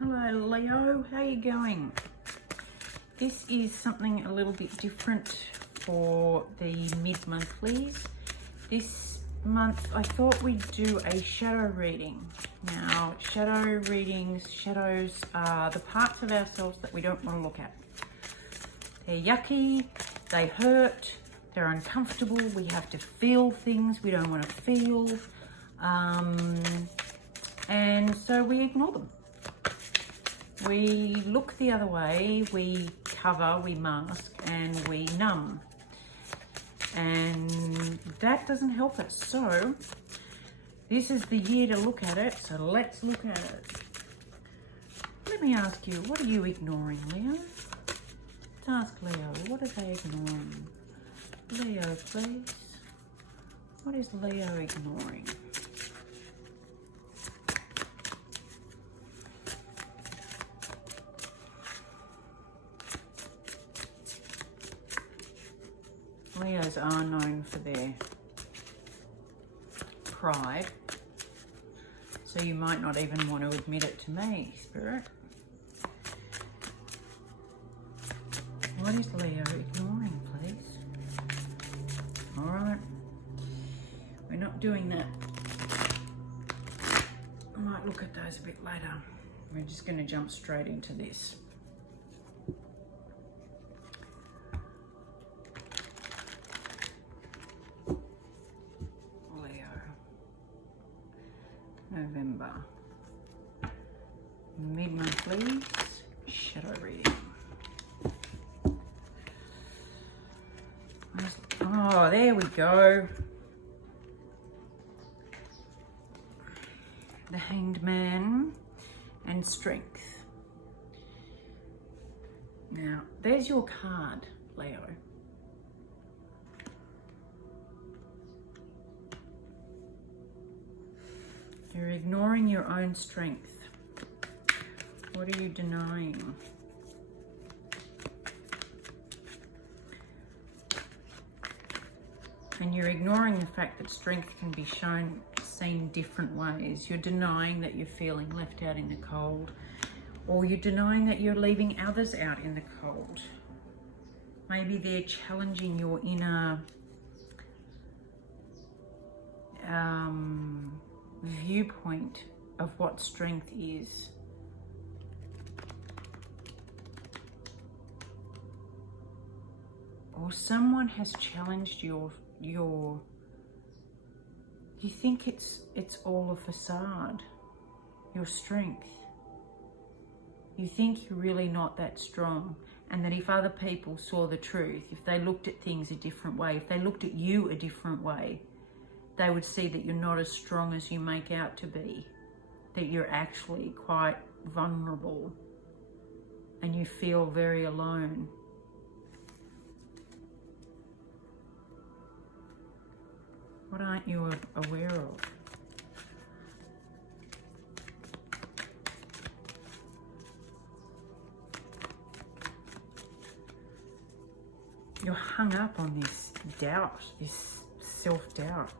Hello Leo, how you going? This is something a little bit different for the mid-monthlies. This month I thought we'd do a shadow reading. Now, shadow readings, shadows are the parts of ourselves that we don't want to look at. They're yucky, they hurt, they're uncomfortable, we have to feel things we don't want to feel, and so we ignore them. We look the other way, we cover, we mask, and we numb. And that doesn't help us. So this is the year to look at it, so let's look at it. Let me ask you, what are you ignoring, Leo? Let's ask Leo, what are they ignoring? Leo, please. What is Leo ignoring? Leos are known for their pride, so you might not even want to admit it to me, Spirit. What is Leo ignoring, please? All right, we're not doing that. I might look at those a bit later. We're just going to jump straight into this. November, mid-monthlies, shadow reading. Oh, there we go. The Hanged Man and Strength. Now, there's your card, Leo. You're ignoring your own strength. What are you denying? And you're ignoring the fact that strength can be seen different ways. You're denying that you're feeling left out in the cold, or you're denying that you're leaving others out in the cold. Maybe they're challenging your inner viewpoint of what strength is. Or someone has challenged you think it's all a facade, your strength. You think you're really not that strong, and that if other people saw the truth, if they looked at things a different way, if they looked at you a different way, they would see that you're not as strong as you make out to be, that you're actually quite vulnerable and you feel very alone. What aren't you aware of? You're hung up on this doubt, this self-doubt.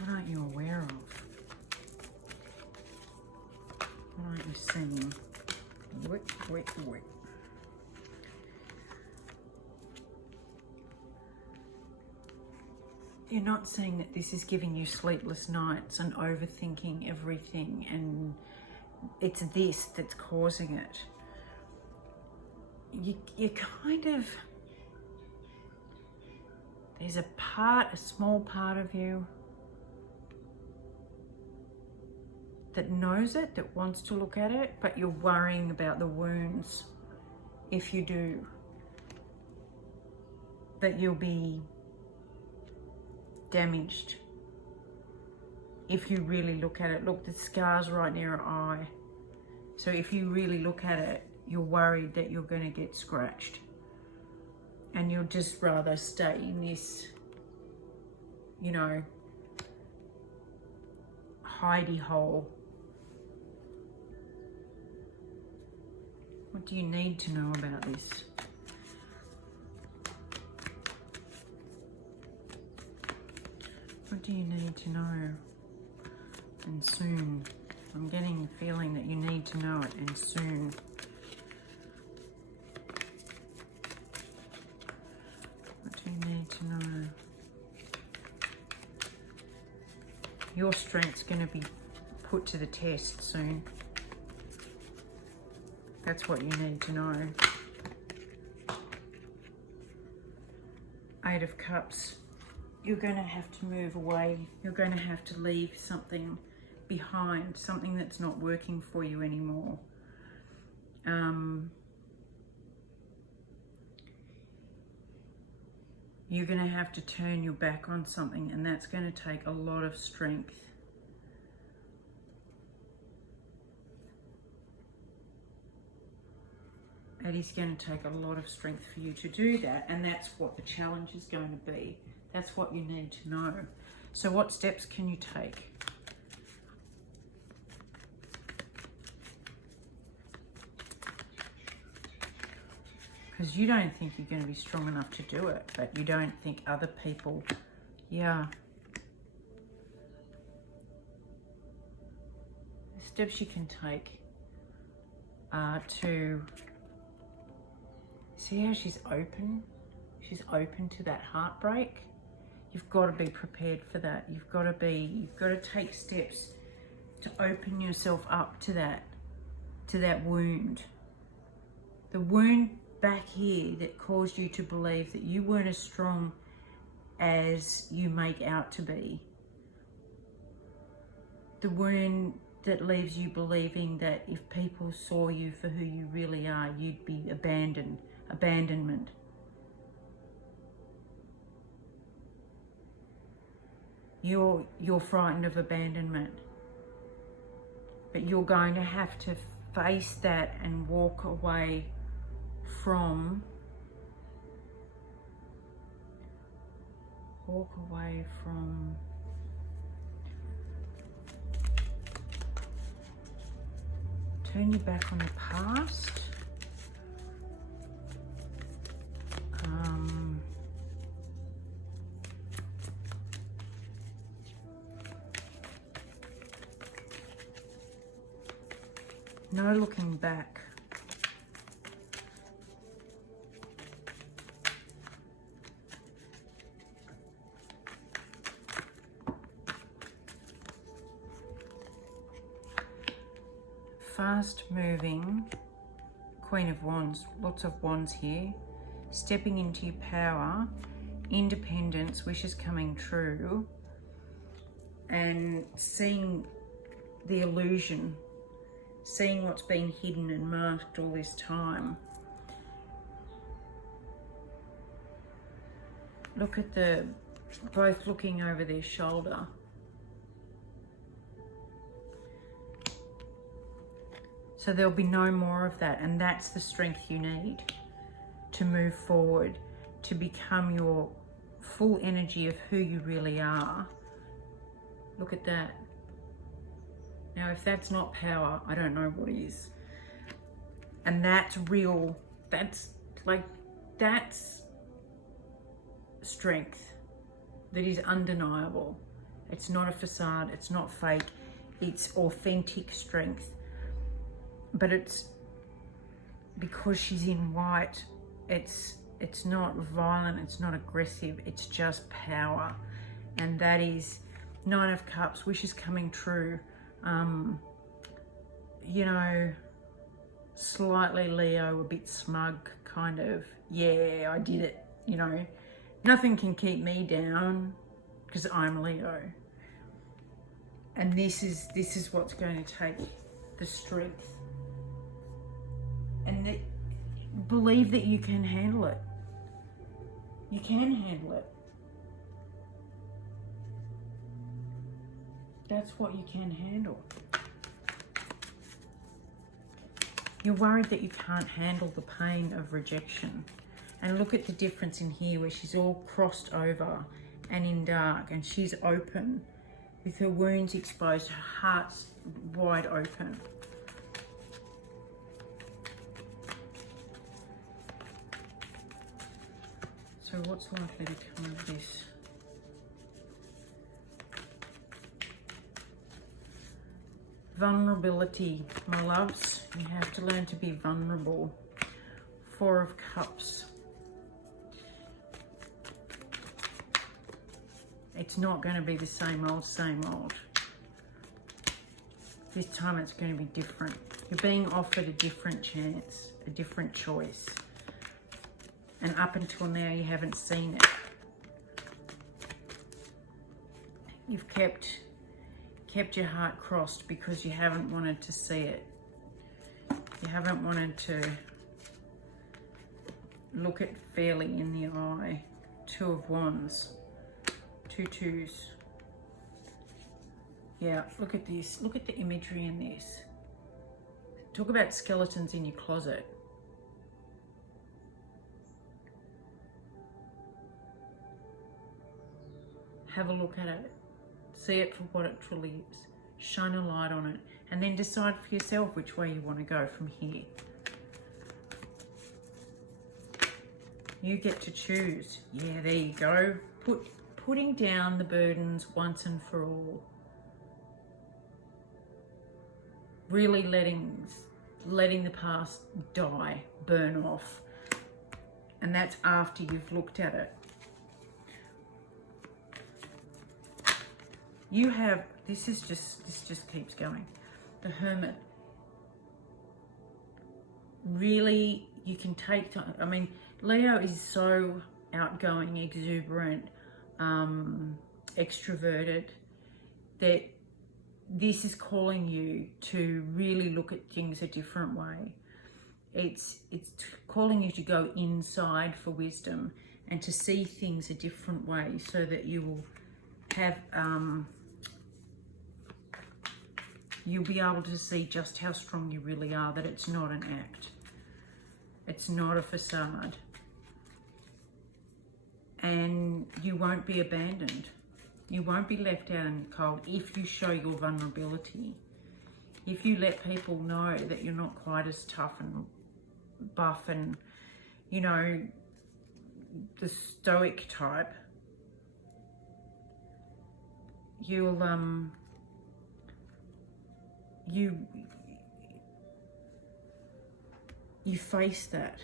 What aren't you aware of? What aren't you seeing? Wait. You're not seeing that this is giving you sleepless nights and overthinking everything, and it's this that's causing it. You kind of, there's a small part of you that knows it, that wants to look at it, but you're worrying about the wounds. If you do, that you'll be damaged. If you really look at it, look, the scar's right near her eye. So if you really look at it, you're worried that you're going to get scratched. And you'll just rather stay in this, hidey hole. What do you need to know about this? What do you need to know? and soon. I'm getting the feeling that you need to know it, and soon. What do you need to know? Your strength's going to be put to the test soon. That's what you need to know. Eight of Cups. You're going to have to move away. You're going to have to leave something behind, something that's not working for you anymore. You're going to have to turn your back on something, and that's going to take a lot of strength. It is going to take a lot of strength for you to do that, and that's what the challenge is going to be. That's what you need to know. So what steps can you take? Because you don't think you're going to be strong enough to do it, but you don't think other people, yeah. The steps you can take are to see how she's open. She's open to that heartbreak. You've got to be prepared for that. You've got to take steps to open yourself up to that wound. The wound back here that caused you to believe that you weren't as strong as you make out to be. The wound that leaves you believing that if people saw you for who you really are, you'd be abandonment. You're frightened of abandonment, but you're going to have to face that and walk away from turn your back on the past. No looking back. Fast moving Queen of Wands, lots of wands here. Stepping into your power, independence, wishes coming true, and seeing the illusion, seeing what's been hidden and masked all this time. Look at both looking over their shoulder. So there'll be no more of that, and that's the strength you need to move forward, to become your full energy of who you really are. Look at that. Now, if that's not power, I don't know what is. And that's real. That's strength that is undeniable. It's not a facade. It's not fake. It's authentic strength. But it's because she's in white. It's not violent. It's not aggressive. It's just power. And that is Nine of Cups, wishes coming true. You know, slightly Leo, a bit smug, kind of, yeah, I did it, you know. Nothing can keep me down because I'm Leo. And this is what's going to take the strength. And believe that you can handle it. You can handle it. That's what you can handle. You're worried that you can't handle the pain of rejection. And look at the difference in here where she's all crossed over and in dark, and she's open with her wounds exposed, her heart's wide open. So what's likely to come of this? Vulnerability, my loves. You have to learn to be vulnerable. Four of Cups. It's not going to be the same old, same old. This time it's going to be different. You're being offered a different chance, a different choice. And up until now, you haven't seen it. You've kept your heart crossed because you haven't wanted to see it. You haven't wanted to look it fairly in the eye. Two of Wands. Two twos. Yeah, look at this. Look at the imagery in this. Talk about skeletons in your closet. Have a look at it. See it for what it truly is. Shine a light on it. And then decide for yourself which way you want to go from here. You get to choose. Yeah, there you go. Putting down the burdens once and for all. Really letting the past die, burn off. And that's after you've looked at it. You have, this just keeps going. The Hermit. Really, you can take time. I mean, Leo is so outgoing, exuberant, extroverted, that this is calling you to really look at things a different way. It's calling you to go inside for wisdom and to see things a different way, so that you will have you'll be able to see just how strong you really are, that it's not an act. It's not a facade. And you won't be abandoned. You won't be left out in the cold if you show your vulnerability. If you let people know that you're not quite as tough and buff and, you know, the stoic type, you'll, you face that.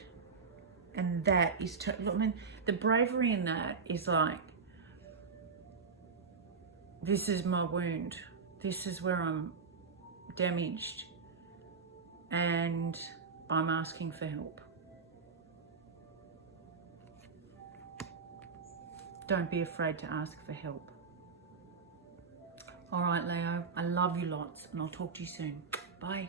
And that is, I mean, the bravery in that is like, this is my wound. This is where I'm damaged. And I'm asking for help. Don't be afraid to ask for help. All right, Leo, I love you lots, and I'll talk to you soon. Bye.